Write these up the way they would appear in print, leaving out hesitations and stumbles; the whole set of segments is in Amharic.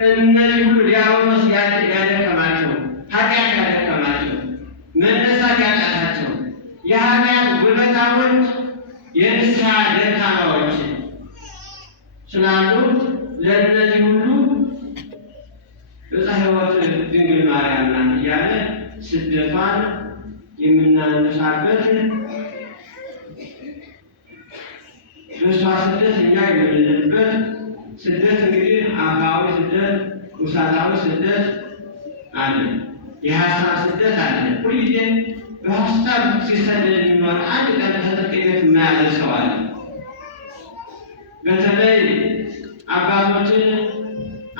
እነዚህ ሁሉ ዲያብሎስ ያደከማቸው ኃጢአት ያደከማቸው መነሳት ያቃታቸው የኃጢአት ጉልበታሞች የንስሐ ደካማዎች ስላሉ ለእነዚህ ሁሉ ዕፀ ሕይወት ድንግል ማርያም ናት እያለ ስደቷን የምናነሳበት በእሷ ስደት እኛ የምንልበት ስደት እንግዲህ አፋዊ ስደት፣ ውሳጣዊ ስደት አለ፣ የሀሳብ ስደት አለ። ሁልጊዜ በሀሳብ ሲሰደድ የሚኖር አንድ ቀን ተጠቂነት የማያደርሰው አለ። በተለይ አባቶችን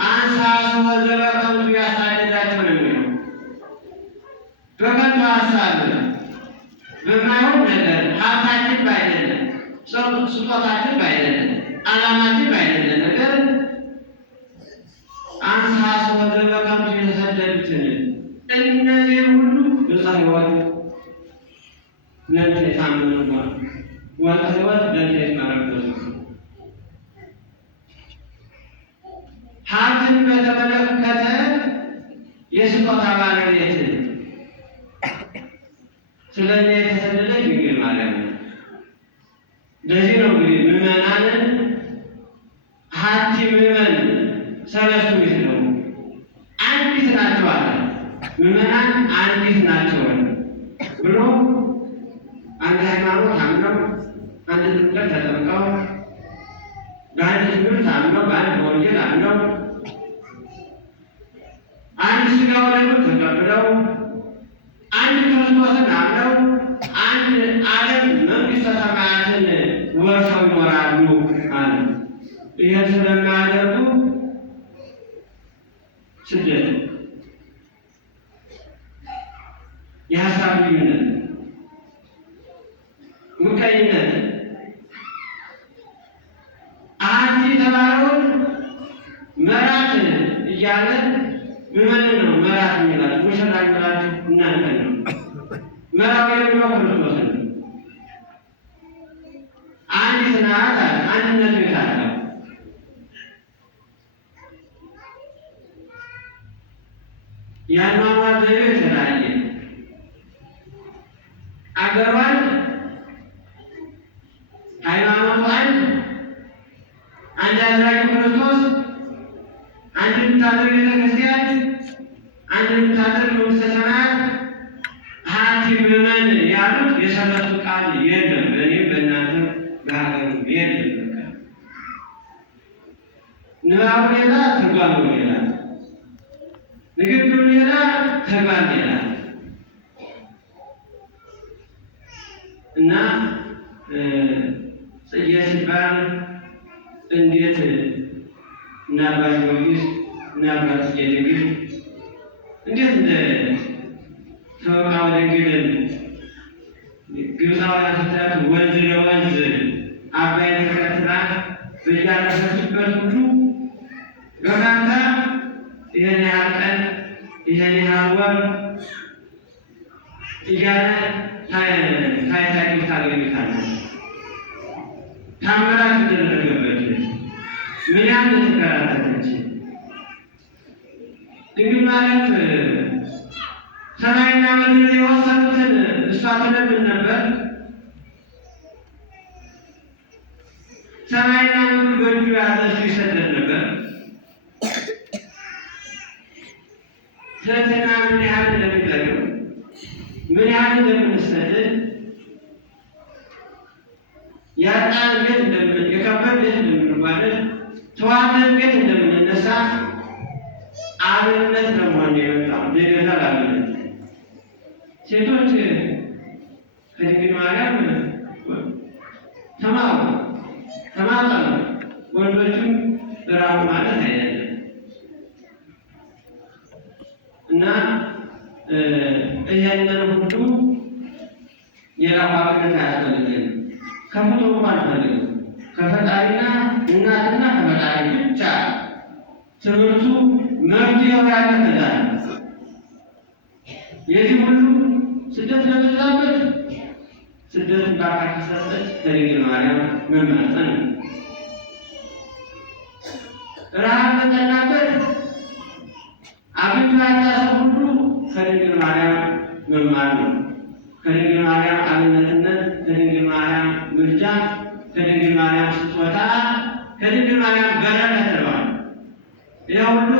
አንሳሶ ዘበከንቱ ያሳደዳቸው ነው የሚለው በከንቱ ሀሳብ በማይሆን ነገር ሀብታችን ባይደለም ስጦታችን ባይደለም ዓላማችን ባይደለም ነገር አንሳሶ ዘበከንቱ የተሰደዱትን እነዚህ ሁሉ ዕፀ ሕይወት ለእንተ የታመኑ ወዕፀ ሕይወት ለእንተ የተመረኮዙ ሀብትን በተመለከተ የስጦታ ባለቤት ስለኛ የተሰደደች ድንግል ማርያም ነው። ለዚህ ነው እንግዲህ ምዕመናንን ሀቲ ምዕመን ሰለስቱ ምዕት ነው አንዲት ናቸው አለ። ምዕመናን አንዲት ናቸው ብሎ አንድ ሃይማኖት አምነው አንድ ጥምቀት ተጠምቀው በአንድ ትምህርት አምነው በአንድ ወንጌል አምነው አንድ ሥጋው ደግሞ ተቀብለው አንድ ክርስቶስን አምነው አንድ ዓለም መንግሥተ ሰማያትን ወርሰው ይኖራሉ አለ። ይህን ስለማያደርጉ ስደት፣ የሀሳብ ልዩነት፣ ምቀኝነት አንቲ የተባለውን መራት እያለ ምዕመንን ነው መራት የሚላቸው ሙሽራ የሚላቸው እናንተ ነው። መራዊ የሚለው ክርስቶስ ነው። አንዲት ናት አለ። አንድነቱ የታለው የአኗኗር ዘይቤ የተለያየ አገሯን ሃይማኖቷን አንድ አድራጊ ክርስቶስ አንድ የምታደርግ ቤተክርስቲያን አንድ የምታደርግ መንግሥተ ሰማያት ሀቲ ምዕመን ያሉት የሰለስቱ ቃል የለም። በእኔም በእናንተ በሀገሩ የለም። ንባቡ ሌላ፣ ትርጓሜው ሌላ፣ ንግግሩ ሌላ፣ ተግባር ሌላ እና ጽጌ ሲባል እንዴት እና አባ ጊዮርጊስ እና አባ ጽጌ ድንግል እንዴት እንደ ተወቃወ ድንግልን ግብፃውያን ስታያት ወንዝ ለወንዝ አባይን ተከትላ በያለፈችበት ሁሉ በርካታ ይህን ያህል ቀን ይህን ያህል ወር እያለ ታይታቂ ታገኙታለች። ታምራት እንደተደረገበት ምን ያህል ተከራተተች ድንግል ማለት ሰማይና ምድር የወሰኑትን እሷ ትለምን ነበር። ሰማይና ምድር በእጁ ያዘ እሱ ይሰደድ ነበር። ትህትና ምን ያህል እንደሚጠቅም ምን ያህል እንደምንሰደድ ያጣን እንዴት የከበድ እንዴት እንደምንባለን ተዋህደን እንዴት እንደምንነሳ አብነት ለመሆን የመጣው ለገዛ አብነት ሴቶች ከድንግል ማርያም ተማሩ ተማጠኑ፣ ወንዶችም ራቡ ማለት አይደለም እና ይህንን ሁሉ የራሱ አብነት አያስፈልግም። ከፍቶ አልፈልግም ከፈጣሪና እናትና ከፈጣሪ ብቻ ትምህርቱ መፍትሄው ያለ ከዛ የዚህ ሁሉ ስደት ለበዛበት ስደት በአካል ተሰጠች ከድንግል ማርያም መማፀን፣ ረሃብ ለጠናበት አግኝቶ ያጣ ሰው ሁሉ ከድንግል ማርያም መማር ነው። ከድንግል ማርያም አብነትነት፣ ከድንግል ማርያም ምልጃ፣ ከድንግል ማርያም ስጦታ፣ ከድንግል ማርያም በረከት ተለዋል። ይህ ሁሉ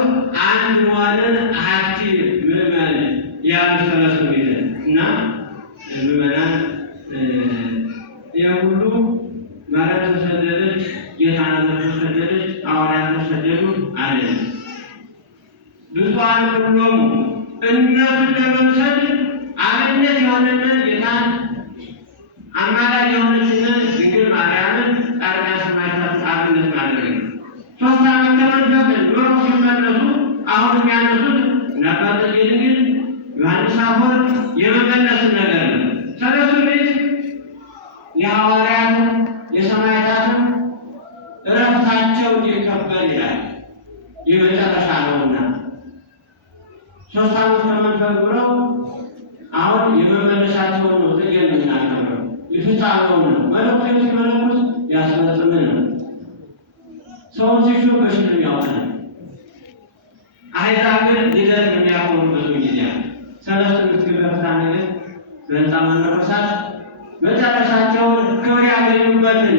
አንድ መሆንን ሀቲ ምእመን ያሉ ሰለስቱ ምዕት እና ምእመናን ይህ ሁሉ ማለት ተሰደደች፣ ጌታን ተሰደደች፣ ሐዋርያት ተሰደዱ አለ። ብዙኃን ሁሉም እነሱን ለመምሰል አብነት የሆነንን ጌታን አማላጅ የሆነችንን ድንግል ማርያምን ጻድቃነ ሰማዕታት አብነት ማድረግ ነው። 3 ዓመት ተመልሰው ኖሮ ሲመለሱ አሁን የሚያነሱት ነበር ድንግል ዮሐንስ አፈወርቅ የመመለስን ነገር ነው። ሰለስቱ ምዕት የሐዋርያትን የሰማዕታትን እረፍታቸው እንዲከበር ይላል። የመጨረሻ ነውና 3 ዓመት ተመልሰው አሁን የመመለሻቸውን ነው ትገኝ የምናከብረው። የፍጻሜውን ነው። መለኮት ሲመለኩት ያስፈጽምን ነው። ሰውን ሲሹም በሽልም ያውጣል። አሕዛብ ግን ልደት የሚያከብሩ ብዙ ጊዜ ሰለስቱ ምዕት በፍትሐ ነገሥት በሕንፃ መነኮሳት መጨረሻቸውን ክብር ያገኙበትን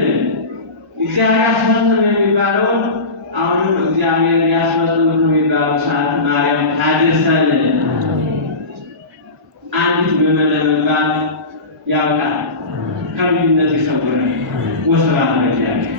እግዚአብሔር ያስፈጽም የሚባለውን አሁንም እግዚአብሔር ያስፈጽም ከሚባለው ሰዓት ማርያም ታድርሰን። አንዲት ምእመን ለመባል ያውቃል። ከልዩነት ይሰውራል። ወስብሐት ለእግዚአብሔር።